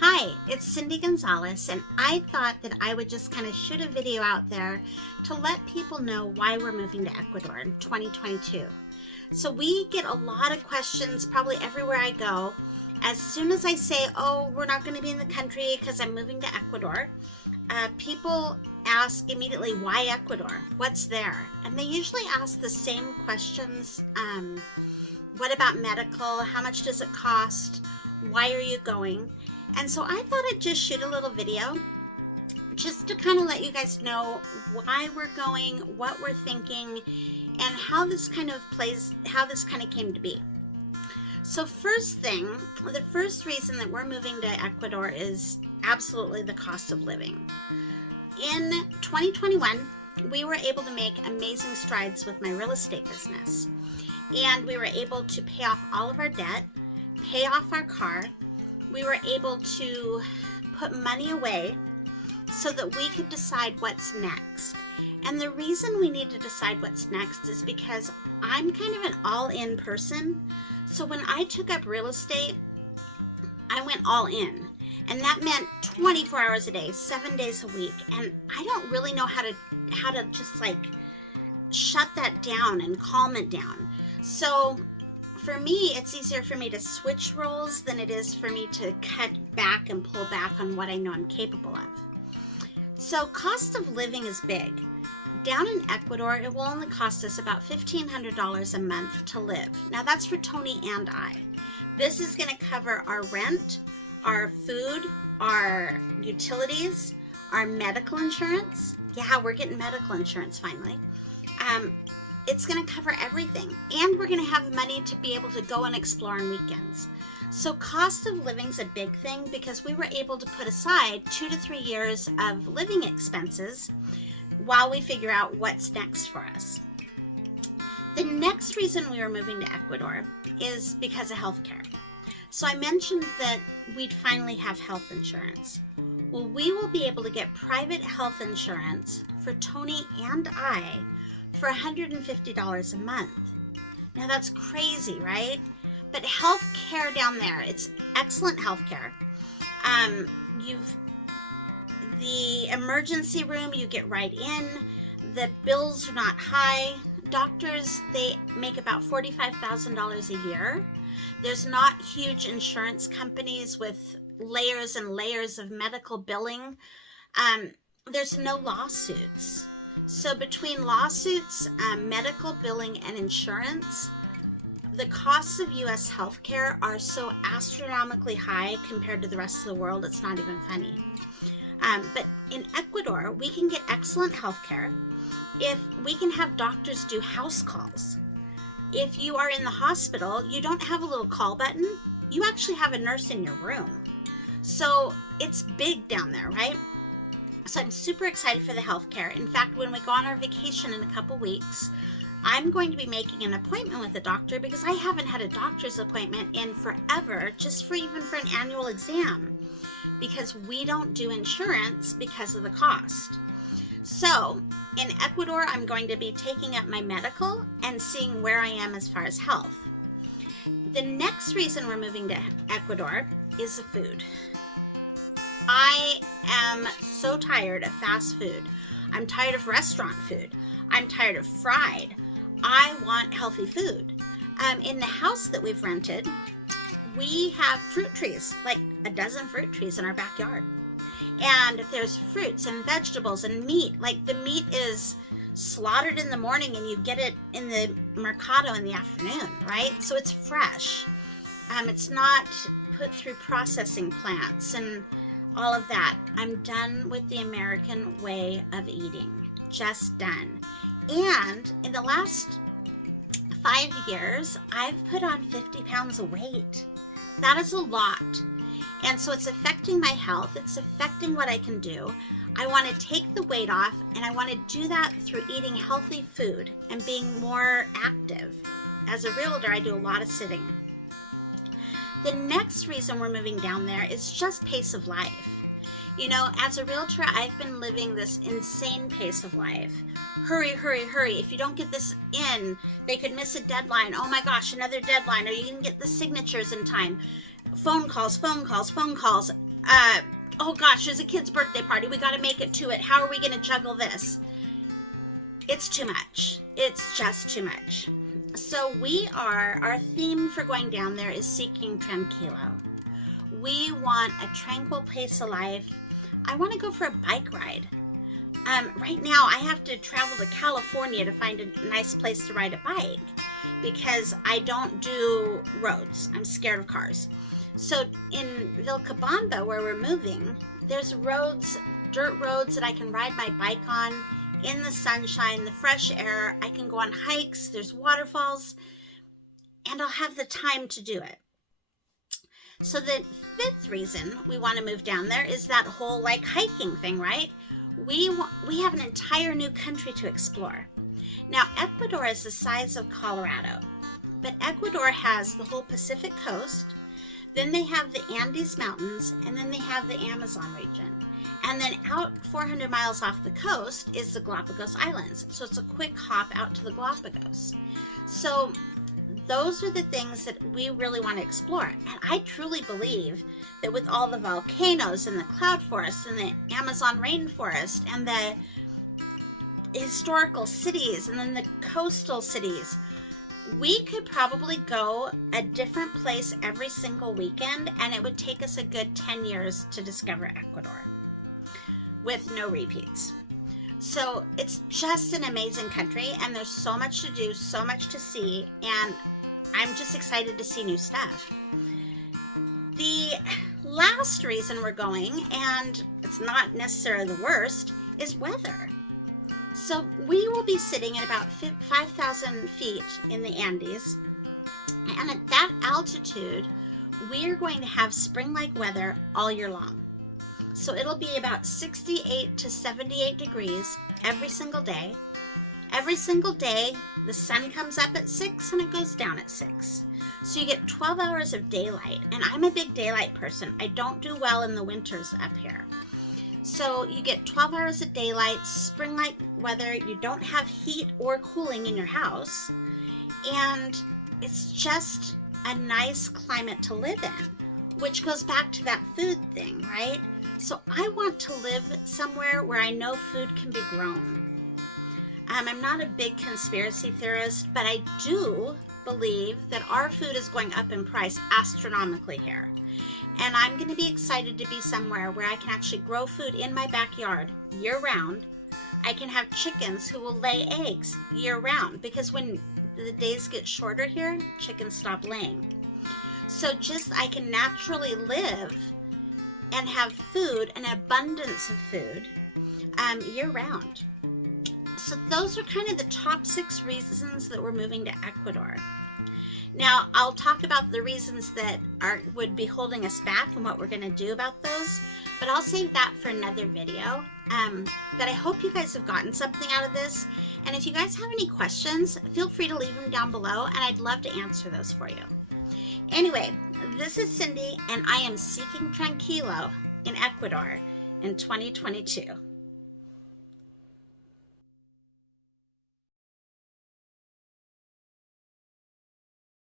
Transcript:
Hi, it's Cindy Gonzalez, and I thought that I would just kind of shoot a video out there to let people know why we're moving to Ecuador in 2022. So we get a lot of questions probably everywhere I go. As soon as I say, oh, we're not going to be in the country because I'm moving to Ecuador, people ask immediately, why Ecuador? What's there? And they usually ask the same questions. What about medical? How much does it cost? Why are you going? And so I thought I'd just shoot a little video just to kind of let you guys know why we're going, what we're thinking, and how this kind of came to be. So first thing, the first reason that we're moving to Ecuador is absolutely the cost of living. In 2021, we were able to make amazing strides with my real estate business. And we were able to pay off all of our debt, pay off our car. We were able to put money away so that we could decide what's next. And the reason we need to decide what's next is because I'm kind of an all-in person. So when I took up real estate, I went all in. And that meant 24 hours a day, 7 days a week. And I don't really know how to just like shut that down and calm it down. So for me, it's easier for me to switch roles than it is for me to cut back and pull back on what I know I'm capable of. So cost of living is big. Down in Ecuador, it will only cost us about $1,500 a month to live. Now that's for Tony and I. This is going to cover our rent, our food, our utilities, our medical insurance. Yeah, we're getting medical insurance finally. It's going to cover everything. And we're going to have money to be able to go and explore on weekends. So cost of living is a big thing because we were able to put aside 2 to 3 years of living expenses while we figure out what's next for us. The next reason we were moving to Ecuador is because of healthcare. So I mentioned that we'd finally have health insurance. Well, we will be able to get private health insurance for Tony and I for $150 a month. Now that's crazy, right? But health care down there, it's excellent health care. The emergency room, you get right in. The bills are not high. Doctors, they make about $45,000 a year. There's not huge insurance companies with layers and layers of medical billing. There's no lawsuits. So between lawsuits, medical billing, and insurance, the costs of U.S. healthcare are so astronomically high compared to the rest of the world, it's not even funny. But in Ecuador, we can get excellent healthcare if we can have doctors do house calls. If you are in the hospital, you don't have a little call button. You actually have a nurse in your room. So it's big down there, right? So I'm super excited for the healthcare. In fact, when we go on our vacation in a couple weeks, I'm going to be making an appointment with a doctor because I haven't had a doctor's appointment in forever, just for even for an annual exam, because we don't do insurance because of the cost. So in Ecuador, I'm going to be taking up my medical and seeing where I am as far as health. The next reason we're moving to Ecuador is the food. I am so tired of fast food. I'm tired of restaurant food. I'm tired of fried. I want healthy food. In the house that we've rented, we have fruit trees, like a dozen fruit trees in our backyard. And there's fruits and vegetables and meat. Like the meat is slaughtered in the morning and you get it in the mercado in the afternoon, right? So it's fresh. It's not put through processing plants and all of that. I'm done with the American way of eating. Just done. And in the last 5 years, I've put on 50 pounds of weight. That is a lot. And so it's affecting my health. It's affecting what I can do. I want to take the weight off, and I want to do that through eating healthy food and being more active. As a realtor, I do a lot of sitting. The next reason we're moving down there is just pace of life. You know, as a realtor, I've been living this insane pace of life. Hurry, hurry, hurry. If you don't get this in, they could miss a deadline. Oh my gosh, another deadline. Or you didn't get the signatures in time. Phone calls, phone calls, phone calls. oh gosh, there's a kid's birthday party. We got to make it to it. How are we going to juggle this? It's too much. It's just too much. So our theme for going down there is seeking Tranquilo. We want a tranquil pace of life. I want to go for a bike ride. Right now, I have to travel to California to find a nice place to ride a bike because I don't do roads. I'm scared of cars. So in Vilcabamba, where we're moving, there's roads, dirt roads that I can ride my bike on in the sunshine, the fresh air. I can go on hikes. There's waterfalls, and I'll have the time to do it. So the fifth reason we want to move down there is that whole like hiking thing, right? We have an entire new country to explore. Now, Ecuador is the size of Colorado, but Ecuador has the whole Pacific coast, then they have the Andes Mountains, and then they have the Amazon region. And then out 400 miles off the coast is the Galapagos Islands. So it's a quick hop out to the Galapagos. So those are the things that we really want to explore. And I truly believe that with all the volcanoes and the cloud forests and the Amazon rainforest and the historical cities and then the coastal cities, we could probably go a different place every single weekend, and it would take us a good 10 years to discover Ecuador with no repeats. So it's just an amazing country, and there's so much to do, so much to see, and I'm just excited to see new stuff. The last reason we're going, and it's not necessarily the worst, is weather. So we will be sitting at about 5,000 feet in the Andes, and at that altitude, we're going to have spring-like weather all year long. So it'll be about 68 to 78 degrees every single day. Every single day, the sun comes up at 6 and it goes down at 6. So you get 12 hours of daylight, and I'm a big daylight person. I don't do well in the winters up here. So you get 12 hours of daylight, spring-like weather, you don't have heat or cooling in your house, and it's just a nice climate to live in, which goes back to that food thing, right? So I want to live somewhere where I know food can be grown. I'm not a big conspiracy theorist, but I do believe that our food is going up in price astronomically here. And I'm going to be excited to be somewhere where I can actually grow food in my backyard year-round. I can have chickens who will lay eggs year-round, because when the days get shorter here, chickens stop laying. So I can naturally live and have food, an abundance of food, year-round. So those are kind of the top 6 reasons that we're moving to Ecuador. Now, I'll talk about the reasons that would be holding us back and what we're going to do about those, but I'll save that for another video. But I hope you guys have gotten something out of this, and if you guys have any questions, feel free to leave them down below, and I'd love to answer those for you. Anyway, this is Cindy, and I am seeking Tranquilo in Ecuador in 2022.